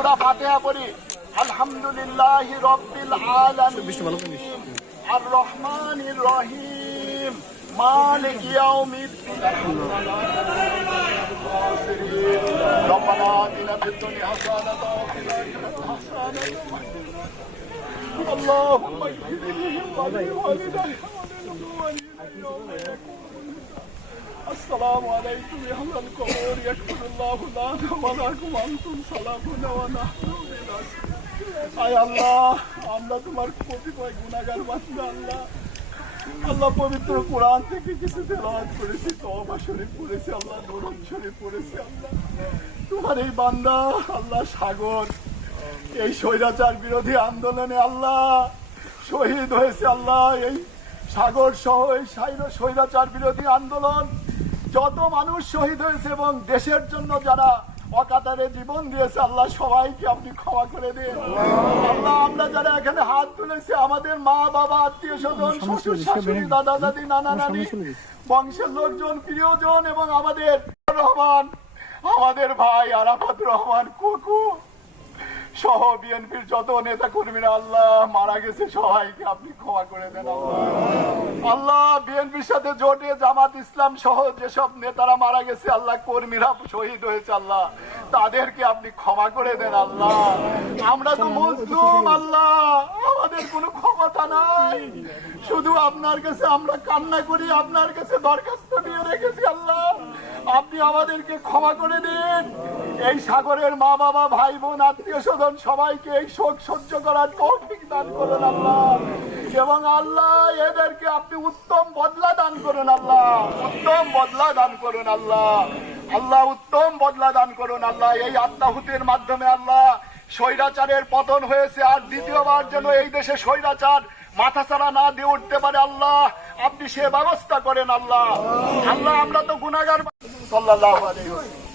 সুরা ফাতিহা পড়ি আলহামদুলিল্লাহ রব্বিল আলামিন আর রহমানির রহিম মালিক ইয়াউমিদ্দিন ربنا آتنا في الدنيا حسنة وفي الآخرة حسنة اللهم اغفر لهم ولوالديهم وللمؤمنين يوم يقوم السلام عليكم يا أهل القبور يغفر الله لنا ولكم أنتم سلامون ونحن আয় আল্লাহ আমরা তোমার কতিপয় গুণাগার বান্দা আল্লাহ আল্লাহ পবিত্র কোরআন থেকে কিছু তেলাওয়াত করেছি তওবা শরীফ পড়েছি আল্লাহ দরুদ শরীফ পড়েছি আল্লাহ তোমার এই বান্দা আল্লাহ সাগর এই স্বৈরাচার বিরোধী আন্দোলনে আল্লাহ শহীদ হয়েছে আল্লাহ এই সাগর সহ স্বৈরাচার বিরোধী আন্দোলন যত মানুষ শহীদ হয়েছে এবং দেশের জন্য যারা অকাতারে জীবন দিয়েছে আল্লাহ সবাইকে আপনি ক্ষমা করে দিন। আল্লাহ আমরা যারা এখানে হাত তুলেছি আমাদের মা বাবা আত্মীয় স্বজন শ্বশুর শাশুড়ি দাদা দাদি নানা নানি। বংশের লোকজন প্রিয়জন এবং আমাদের রহমান আমাদের ভাই আরাফাত রহমান কুকু। সহ বিএনপির যত নেতা কর্মীরা, আল্লাহ, মারা গেছে সবাইকে আপনি ক্ষমা করে দেন, আল্লাহ। বিএনপির সাথে জোটে জামাত ইসলাম সহ যেসব নেতারা মারা গেছে, আল্লাহ, কর্মীরা শহীদ হয়েছে, আল্লাহ। তাদেরকে আপনি ক্ষমা করে দেন, আল্লাহ। আমরা তো মুসলিম আল্লাহ। আমাদের কোনো ক্ষমতা নাই। শুধু আপনার কাছে আমরা কান্না করি, আপনার কাছে দরখাস্ত দিয়ে রেখেছি আপনি আমাদেরকে ক্ষমা করে দিন। এই সাগরের মা বাবা, ভাই বোন, আত্মীয় স্বজন সবাইকে এই শোক সহ্য করার তৌফিক দান করুন আল্লাহ। এবং আল্লাহ, এদেরকে আপনি উত্তম বদলা দান করুন আল্লাহ। উত্তম বদলা দান করুন আল্লাহ। আল্লাহ, উত্তম বদলা দান করুন আল্লাহ। এই আত্মাহুতির মাধ্যমে আল্লাহ, স্বৈরাচারের পতন হয়েছে আর দ্বিতীয়বার যেন এই দেশে স্বৈরাচার মাথা ছাড়া না দিয়ে উঠতে পারে আল্লাহ। আপনি সে ব্যবস্থা করেন আল্লাহ। আল্লাহ, আমরা তো গুনাগার সাল্লাল্লাহু আলাইহি ওয়াসাল্লাম।